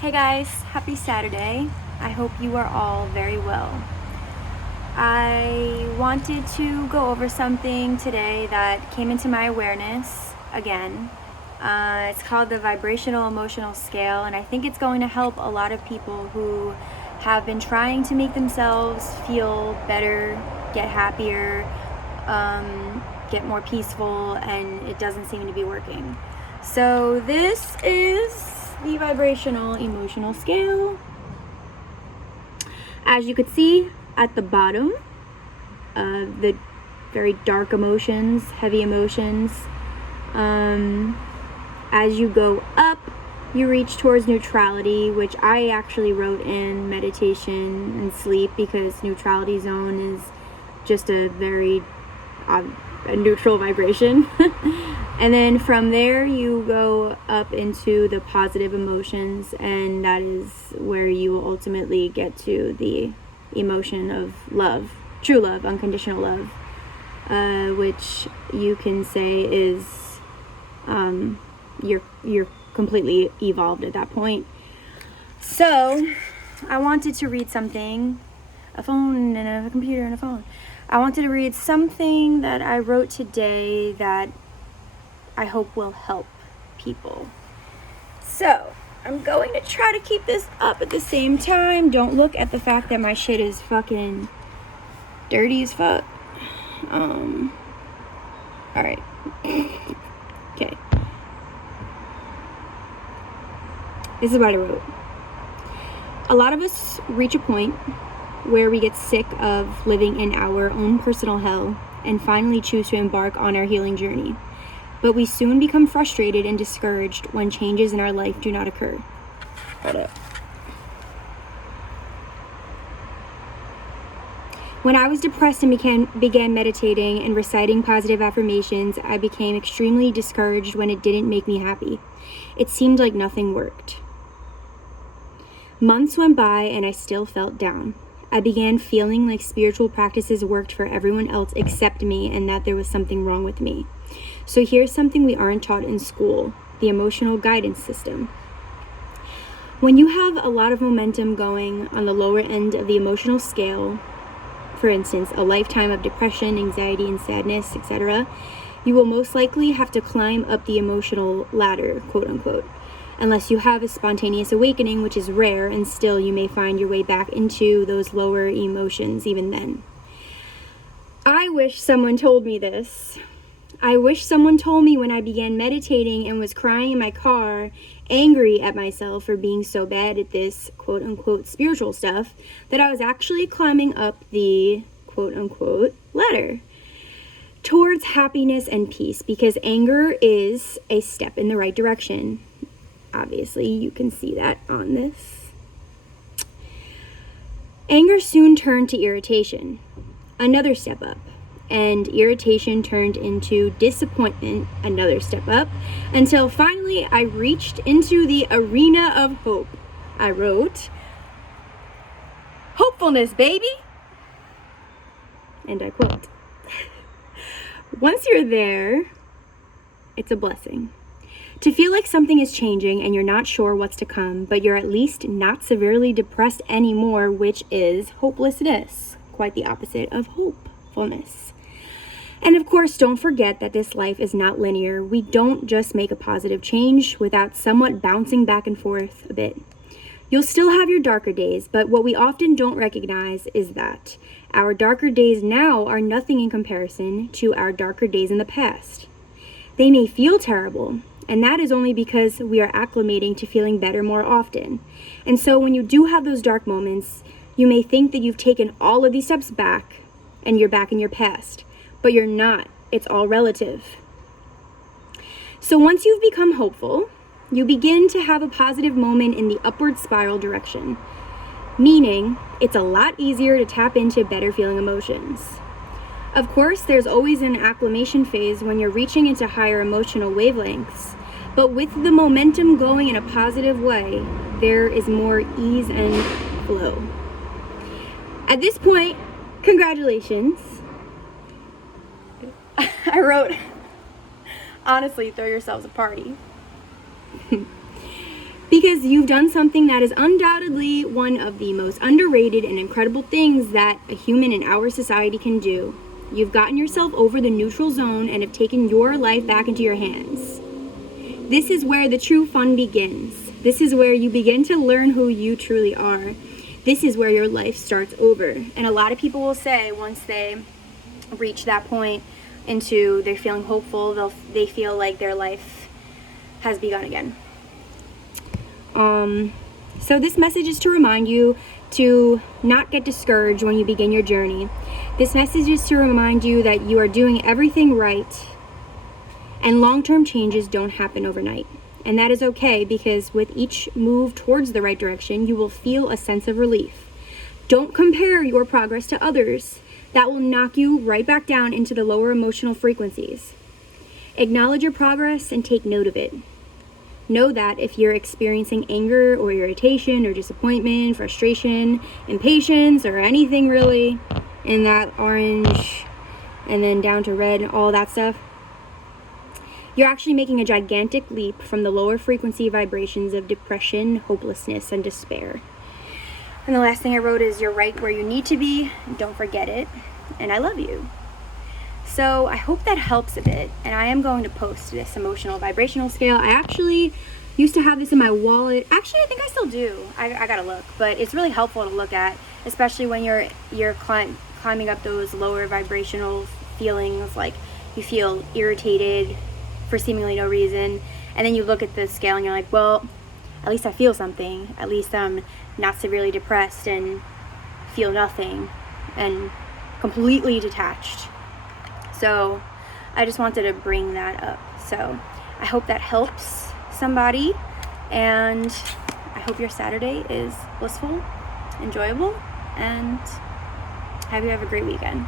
Hey guys, happy Saturday. I hope you are all very well. I wanted to go over something today that came into my awareness again. It's called the Vibrational Emotional Scale, and I think it's going to help a lot of people who have been trying to make themselves feel better, get happier, get more peaceful, and it doesn't seem to be working. So this is the Vibrational Emotional Scale. As you could see at the bottom, the very dark emotions, heavy emotions. As you go up, you reach towards neutrality, which I actually wrote in meditation and sleep because neutrality zone is just a very a neutral vibration. And then from there you go up into the positive emotions, and that is where you will ultimately get to the emotion of love, true love, unconditional love, which you can say is you're completely evolved at that point. So I wanted to read something, a phone and a computer and a phone. I wanted to read something that I wrote today that I hope will help people. So I'm going to try to keep this up at the same time. Don't look at the fact that my shit is fucking dirty as fuck. Alright. Okay. This is what I wrote. A lot of us reach a point where we get sick of living in our own personal hell and finally choose to embark on our healing journey. But we soon become frustrated and discouraged when changes in our life do not occur. Hold up. When I was depressed and began meditating and reciting positive affirmations, I became extremely discouraged when it didn't make me happy. It seemed like nothing worked. Months went by and I still felt down. I began feeling like spiritual practices worked for everyone else except me, and that there was something wrong with me. So here's something we aren't taught in school: the emotional guidance system. When you have a lot of momentum going on the lower end of the emotional scale, for instance, a lifetime of depression, anxiety, and sadness, etc., you will most likely have to climb up the emotional ladder, quote unquote, unless you have a spontaneous awakening, which is rare, and still you may find your way back into those lower emotions even then. I wish someone told me this. I wish someone told me when I began meditating and was crying in my car, angry at myself for being so bad at this quote unquote spiritual stuff, that I was actually climbing up the quote unquote ladder towards happiness and peace, because anger is a step in the right direction. Obviously, you can see that on this. Anger soon turned to irritation, another step up, and irritation turned into disappointment, another step up, until finally I reached into the arena of hope. I wrote, "Hopefulness, baby!" And I quote, "Once you're there, it's a blessing. To feel like something is changing and you're not sure what's to come, but you're at least not severely depressed anymore, which is hopelessness, quite the opposite of hopefulness. And of course, don't forget that this life is not linear. We don't just make a positive change without somewhat bouncing back and forth a bit. You'll still have your darker days, but what we often don't recognize is that our darker days now are nothing in comparison to our darker days in the past. They may feel terrible, and that is only because we are acclimating to feeling better more often. And so when you do have those dark moments, you may think that you've taken all of these steps back and you're back in your past, but you're not. It's all relative. So once you've become hopeful, you begin to have a positive moment in the upward spiral direction, meaning it's a lot easier to tap into better feeling emotions. Of course, there's always an acclimation phase when you're reaching into higher emotional wavelengths, but with the momentum going in a positive way, there is more ease and flow. At this point, congratulations. I wrote, honestly, throw yourselves a party. Because you've done something that is undoubtedly one of the most underrated and incredible things that a human in our society can do. You've gotten yourself over the neutral zone and have taken your life back into your hands. This is where the true fun begins. This is where you begin to learn who you truly are. This is where your life starts over. And a lot of people will say once they reach that point into they're feeling hopeful, they feel like their life has begun again. So this message is to remind you to not get discouraged when you begin your journey. This message is to remind you that you are doing everything right, and long-term changes don't happen overnight. And that is okay, because with each move towards the right direction, you will feel a sense of relief. Don't compare your progress to others. That will knock you right back down into the lower emotional frequencies. Acknowledge your progress and take note of it. Know that if you're experiencing anger or irritation or disappointment, frustration, impatience, or anything really in that orange and then down to red, all that stuff, you're actually making a gigantic leap from the lower frequency vibrations of depression, hopelessness, and despair. And the last thing I wrote is, you're right where you need to be. Don't forget it. And I love you. So I hope that helps a bit. And I am going to post this emotional vibrational scale. I actually used to have this in my wallet. Actually, I think I still do. I gotta look. But it's really helpful to look at, especially when you're climbing up those lower vibrational feelings, like you feel irritated for seemingly no reason. And then you look at the scale and you're like, well, at least I feel something. At least I'm not severely depressed and feel nothing and completely detached. So I just wanted to bring that up. So I hope that helps somebody, and I hope your Saturday is blissful, enjoyable, and have a great weekend.